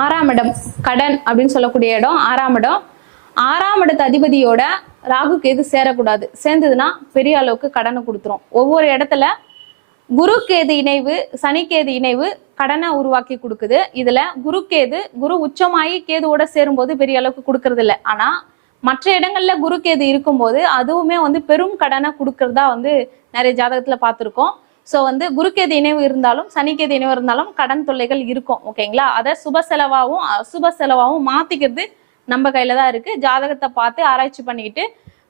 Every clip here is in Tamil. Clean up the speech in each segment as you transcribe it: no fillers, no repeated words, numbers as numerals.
ஆறாம் இடம் கடன் அப்படின்னு சொல்லக்கூடிய இடம் ஆறாம் இடம். ஆறாம் இடத்து அதிபதியோட ராகு கேது சேரக்கூடாது. சேர்ந்ததுன்னா பெரிய அளவுக்கு கடனை கொடுத்துரும். ஒவ்வொரு இடத்துல குரு கேது இணைவு சனி கேது இணைவு கடனை உருவாக்கி கொடுக்குது. இதுல குரு உச்சமாயி கேதுவோட சேரும்போது பெரிய அளவுக்கு கொடுக்கறது இல்லை. ஆனா மற்ற இடங்கள்ல குரு கேது இருக்கும்போது அதுவுமே பெரும் கடனை கொடுக்கறதா நிறைய ஜாதகத்துல பார்த்துருக்கோம். ஸோ குருக்கேது இணைவு இருந்தாலும் சனிக்கேது இணைவு இருந்தாலும் கடன் தொல்லைகள் இருக்கும். ஓகேங்களா? அதை சுப செலவாகவும் அசுப செலவாகவும் மாத்திக்கிறது நம்ம கையில தான் இருக்கு. ஜாதகத்தை பார்த்து ஆராய்ச்சி பண்ணிக்கிட்டு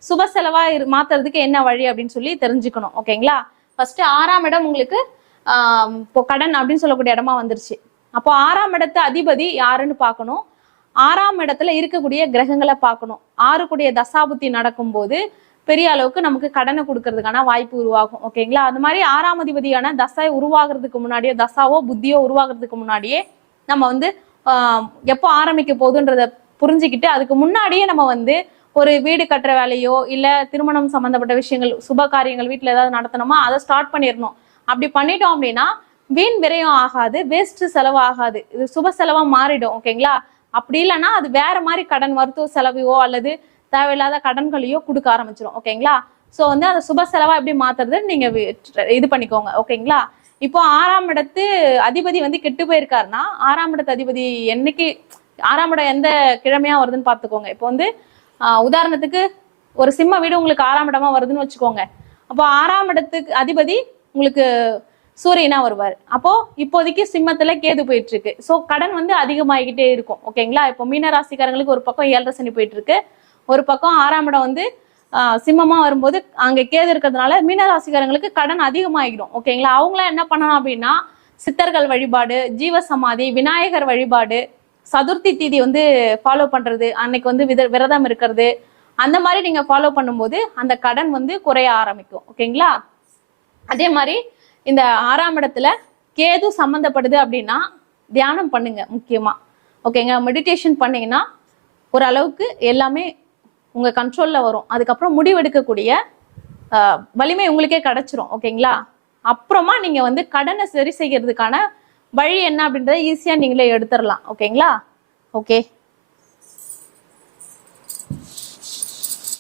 சுப செலவா மாத்துறதுக்கு என்ன வழி அப்படின்னு சொல்லி தெரிஞ்சுக்கணும். ஓகேங்களா? ஃபர்ஸ்ட் ஆறாம் இடம் உங்களுக்கு இப்போ கடன் அப்படின்னு சொல்லக்கூடிய இடமா வந்துருச்சு. அப்போ ஆறாம் இடத்து அதிபதி யாருன்னு பார்க்கணும். ஆறாம் இடத்துல இருக்கக்கூடிய கிரகங்களை பார்க்கணும். 6 கூடிய தசாபுத்தி நடக்கும்போது பெரிய அளவுக்கு நமக்கு கடனை கொடுக்கறதுக்கான வாய்ப்பு உருவாகும். ஓகேங்களா? அந்த மாதிரி 6ஆம் அதிபதியான தசை உருவாகிறதுக்கு முன்னாடியே, தசாவோ புத்தியோ உருவாகிறதுக்கு முன்னாடியே நம்ம எப்போ ஆரம்பிக்க போகுதுன்றத புரிஞ்சுக்கிட்டு அதுக்கு முன்னாடியே நம்ம ஒரு வீடு கட்டுற வேலையோ இல்ல திருமணம் சம்பந்தப்பட்ட விஷயங்கள் சுப காரியங்கள் வீட்டுல ஏதாவது நடத்தணுமா அதை ஸ்டார்ட் பண்ணிடணும். அப்படி பண்ணிட்டோம் அப்படின்னா வீண் விரயம் ஆகாது, வேஸ்ட் செலவு ஆகாது, இது சுப செலவா மாறிடும். ஓகேங்களா? அப்படி இல்லைன்னா அது வேற மாதிரி கடன் மருத்துவ செலவையோ அல்லது தேவையில்லாத கடன்களையோ கொடுக்க ஆரம்பிச்சிடும். ஓகேங்களா? ஸோ அந்த சுப செலவா எப்படி மாத்துறது நீங்க இது பண்ணிக்கோங்க. ஓகேங்களா? இப்போ 6ஆம் இடத்து அதிபதி கெட்டு போயிருக்காருன்னா 6ஆம் இடத்து அதிபதி என்னைக்கு 6ஆம் இடம் எந்த கிழமையா வருதுன்னு பாத்துக்கோங்க. இப்போ உதாரணத்துக்கு ஒரு சிம்ம வீடு உங்களுக்கு 6ஆம் இடமா வருதுன்னு வச்சுக்கோங்க. அப்போ 6ஆம் இடத்துக்கு அதிபதி உங்களுக்கு சூரியனா வருவார். அப்போ இப்போதைக்கு சிம்மத்துல கேது போயிட்டு இருக்கு. ஸோ கடன் அதிகமாகிக்கிட்டே இருக்கும். ஓகேங்களா? இப்போ மீனராசிக்காரங்களுக்கு ஒரு பக்கம் 7.5 சனி போயிட்டு இருக்கு, ஒரு பக்கம் 6ஆம் இடம் சிம்மமா வரும்போது அங்க கேது இருக்கிறதுனால மீனராசிக்காரங்களுக்கு கடன் அதிகமாகிடும். ஓகேங்களா? அவங்களாம் என்ன பண்ணணும் அப்படின்னா சித்தர்கள் வழிபாடு, ஜீவசமாதி, விநாயகர் வழிபாடு, சதுர்த்தி தீதி ஃபாலோ பண்றது, அன்னைக்கு விரதம் இருக்கிறது, அந்த மாதிரி நீங்க ஃபாலோ பண்ணும்போது அந்த கடன் குறைய ஆரம்பிக்கும். ஓகேங்களா? அதே மாதிரி இந்த 6ஆம் இடத்துல கேது சம்பந்தப்படுது அப்படின்னா தியானம் பண்ணுங்க முக்கியமா. ஓகேங்க? மெடிடேஷன் பண்ணீங்கன்னா ஓரளவுக்கு எல்லாமே உங்க கண்ட்ரோல்ல வரும். அதுக்கப்புறம் முடிவெடுக்கக்கூடிய வலிமை உங்களுக்கே கிடைச்சிரும். ஓகேங்களா? அப்புறமா நீங்க கடனை சரி செய்யறதுக்கான வழி என்ன அப்படின்றத ஈஸியா நீங்களே எடுத்துடலாம். ஓகேங்களா? ஓகே.